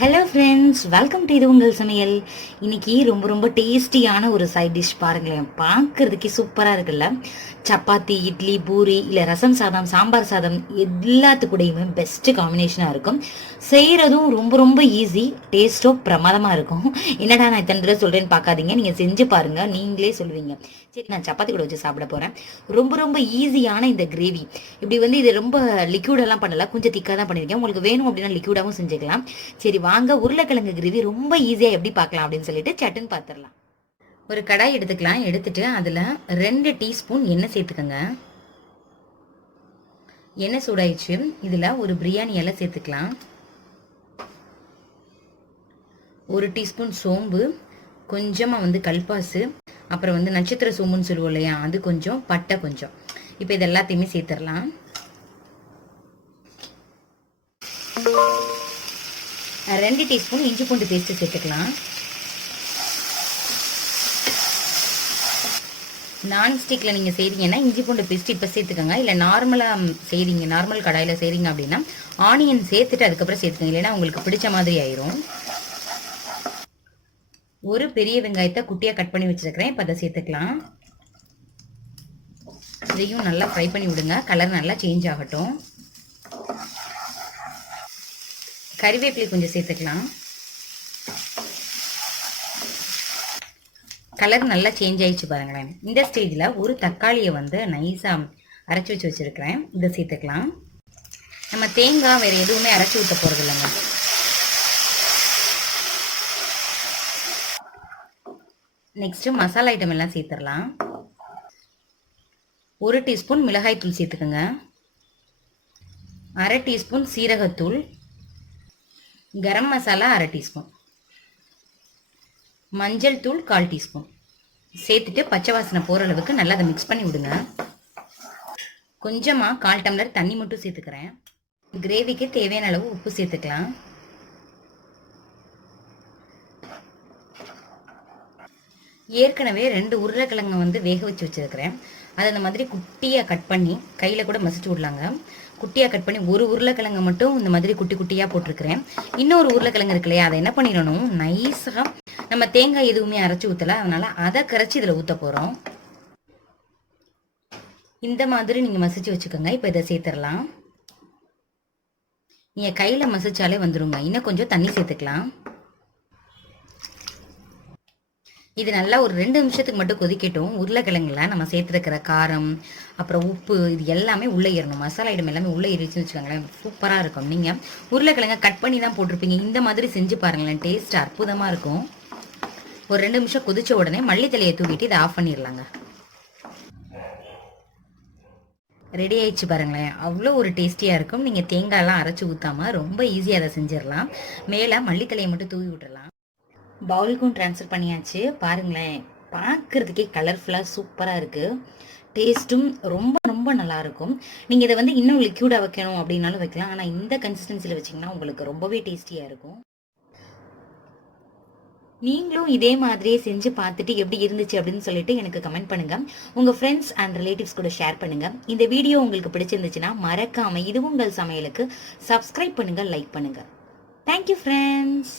Hello friends, welcome to இது உங்கள் சமையல். இன்னைக்கு ரொம்ப ரொம்ப டேஸ்டியான ஒரு சைட் டிஷ் பாருங்களேன். பார்க்கறதுக்கே சூப்பராக இருக்குல்ல. சப்பாத்தி, இட்லி, பூரி இல்லை ரசம் சாதம், சாம்பார் சாதம் எல்லாத்துக்கூடையுமே பெஸ்ட்டு காம்பினேஷனாக இருக்கும். செய்கிறதும் ரொம்ப ரொம்ப ஈஸி, டேஸ்ட்டும் பிரமாதமாக இருக்கும். என்னடா நான் இத்தனை தடவை சொல்கிறேன்னு பார்க்காதீங்க, நீங்கள் செஞ்சு பாருங்கள், நீங்களே சொல்லுவீங்க. சரி, நான் சப்பாத்தி கூட வச்சு சாப்பிட போகிறேன். ரொம்ப ரொம்ப ஈஸியான இந்த கிரேவி, இப்படி இது ரொம்ப லிக்யூடெல்லாம் பண்ணல, கொஞ்சம் திக்காக தான் பண்ணியிருக்கேன். உங்களுக்கு வேணும் அப்படின்னா லிக்யூடாகவும் செஞ்சுக்கலாம். சரி வாங்க, உருளைக்கிழங்கு கிரேவி ரொம்ப ஈஸியாக எப்படி பார்க்கலாம் அப்படின்னு சொல்லிட்டு சட்டுன்னு பார்த்துடலாம். ஒரு கடாய் எடுத்துக்கலாம். எடுத்துட்டு அதில் 2 டீஸ்பூன் எண்ணெய் சேர்த்துக்கோங்க. எண்ணெய் சூடாயிடுச்சு. இதில் ஒரு பிரியாணி இலை சேர்த்துக்கலாம். 1 டீஸ்பூன் சோம்பு, கொஞ்சமாக கல்பாசு, அப்புறம் நட்சத்திர சோம்புன்னு சொல்லுவோம் இல்லையா, அது கொஞ்சம், பட்டை கொஞ்சம். இப்போ இது எல்லாத்தையுமே சேர்த்துடலாம். 2 டீஸ்பூன் இஞ்சி பூண்டு பேஸ்ட் சேர்த்துக்கலாம். நான்ஸ்டிக்கில் நீங்கள் செய்கிறீங்கன்னா இஞ்சி பூண்டு பேஸ்ட் இப்போ சேர்த்துக்கோங்க. இல்லை நார்மலாக செய்கிறீங்க, நார்மல் கடாயில் செய்கிறீங்க அப்படின்னா ஆனியன் சேர்த்துட்டு அதுக்கப்புறம் சேர்த்துக்கோங்க, இல்லைன்னா உங்களுக்கு பிடிச்ச மாதிரி ஆயிரும். ஒரு பெரிய வெங்காயத்தை குட்டியாக கட் பண்ணி வச்சுருக்கிறேன். இப்போ அதை சேர்த்துக்கலாம். இதையும் நல்லா ஃப்ரை பண்ணி விடுங்க, கலர் நல்லா சேஞ்ச் ஆகட்டும். கறிவேப்பிலை கொஞ்சம் சேர்த்துக்கலாம். கலர் நல்லா சேஞ்ச் ஆயிடுச்சு பாருங்களேன். இந்த ஸ்டேஜில் ஒரு தக்காளியை நைஸாக அரைச்சி வச்சுருக்கிறேன். இதை சேர்த்துக்கலாம். நம்ம தேங்காய் வேறு எதுவுமே அரைச்சி ஊற்ற போகிறது இல்லைங்க. நெக்ஸ்ட்டு மசாலா ஐட்டம் எல்லாம் சேர்த்துடலாம். 1 டீஸ்பூன் மிளகாய்த்தூள் சேர்த்துக்கோங்க. 1/2 டீஸ்பூன் சீரகத்தூள், கரம் மசாலா 1/2 டீஸ்பூன், மஞ்சள் தூள் 1/4 டீஸ்பூன் சேர்த்துட்டு பச்சை வாசனை போகிற அளவுக்கு நல்லா அதை மிக்ஸ் பண்ணி விடுங்க. கொஞ்சமாக 1/4 டம்ளர் தண்ணி மட்டும் சேர்த்துக்கிறேன். கிரேவிக்கு தேவையான அளவு உப்பு சேர்த்துக்கலாம். ஏற்கனவே 2 உருளைக்கிழங்கு வேக வச்சு வச்சுருக்கிறேன். அதை அந்த மாதிரி குட்டியாக கட் பண்ணி கையில் கூட மசிச்சு விடலாங்க. குட்டியாக கட் பண்ணி ஒரு உருளைக்கிழங்கு மட்டும் இந்த மாதிரி குட்டி குட்டியாக போட்டிருக்கிறேன். இன்னொரு உருளைக்கிழங்கு இருக்கு இல்லையா, அதை என்ன பண்ணிடணும், நைஸாக நம்ம தேங்காய் எதுவுமே அரைச்சி ஊற்றலை, அதனால் அதை கரைச்சி இதில் ஊற்ற போகிறோம். இந்த மாதிரி நீங்கள் மசிச்சு வச்சுக்கோங்க. இப்போ இதை சேர்த்துடலாம். நீங்கள் கையில் மசிச்சாலே வந்துடுங்க. இன்னும் கொஞ்சம் தண்ணி சேர்த்துக்கலாம். இது நல்லா ஒரு 2 நிமிஷத்துக்கு மட்டும் கொதிக்கட்டும். உருளைக்கிழங்குல நம்ம சேர்த்துருக்கிற காரம், அப்புறம் உப்பு, இது எல்லாமே உள்ளே ஏறணும். மசாலா ஐட்டம் எல்லாமே உள்ளே ஏறிச்சுன்னு வச்சுக்கோங்களேன், சூப்பராக இருக்கும். நீங்கள் உருளைக்கிழங்கை கட் பண்ணி தான் போட்டிருப்பீங்க. இந்த மாதிரி செஞ்சு பாருங்களேன், டேஸ்ட் அற்புதமாக இருக்கும். ஒரு 2 நிமிஷம் கொதிச்ச உடனே மல்லித்தலையை தூக்கிட்டு இதை ஆஃப் பண்ணிடலாங்க. ரெடி ஆயிடுச்சு பாருங்களேன். அவ்வளோ ஒரு டேஸ்டியாக இருக்கும். நீங்கள் தேங்காயெல்லாம் அரைச்சி ஊற்றாமல் ரொம்ப ஈஸியாக அதை செஞ்சிடலாம். மேலே மல்லித்தலையை மட்டும் தூவி விட்டுடலாம். பவுலுக்கும் ட்ரான்ஸ்ஃபர் பண்ணியாச்சு. பாருங்களேன், பார்க்குறதுக்கே கலர்ஃபுல்லாக சூப்பராக இருக்குது. டேஸ்ட்டும் ரொம்ப ரொம்ப நல்லாயிருக்கும். நீங்கள் இதை இன்னும் லிக்யூடாக வைக்கணும் அப்படின்னாலும் வைக்கலாம். ஆனால் இந்த கன்சிஸ்டன்சியில் வச்சிங்கன்னா உங்களுக்கு ரொம்பவே டேஸ்டியாக இருக்கும். நீங்களும் இதே மாதிரியே செஞ்சு பார்த்துட்டு எப்படி இருந்துச்சு அப்படின்னு சொல்லிட்டு எனக்கு கமெண்ட் பண்ணுங்கள். உங்கள் ஃப்ரெண்ட்ஸ் அண்ட் ரிலேட்டிவ்ஸ் கூட ஷேர் பண்ணுங்கள். இந்த வீடியோ உங்களுக்கு பிடிச்சிருந்துச்சுன்னா மறக்காமல் இது உங்கள் சமையலுக்கு சப்ஸ்கிரைப் பண்ணுங்கள், லைக் பண்ணுங்கள். Thank you friends.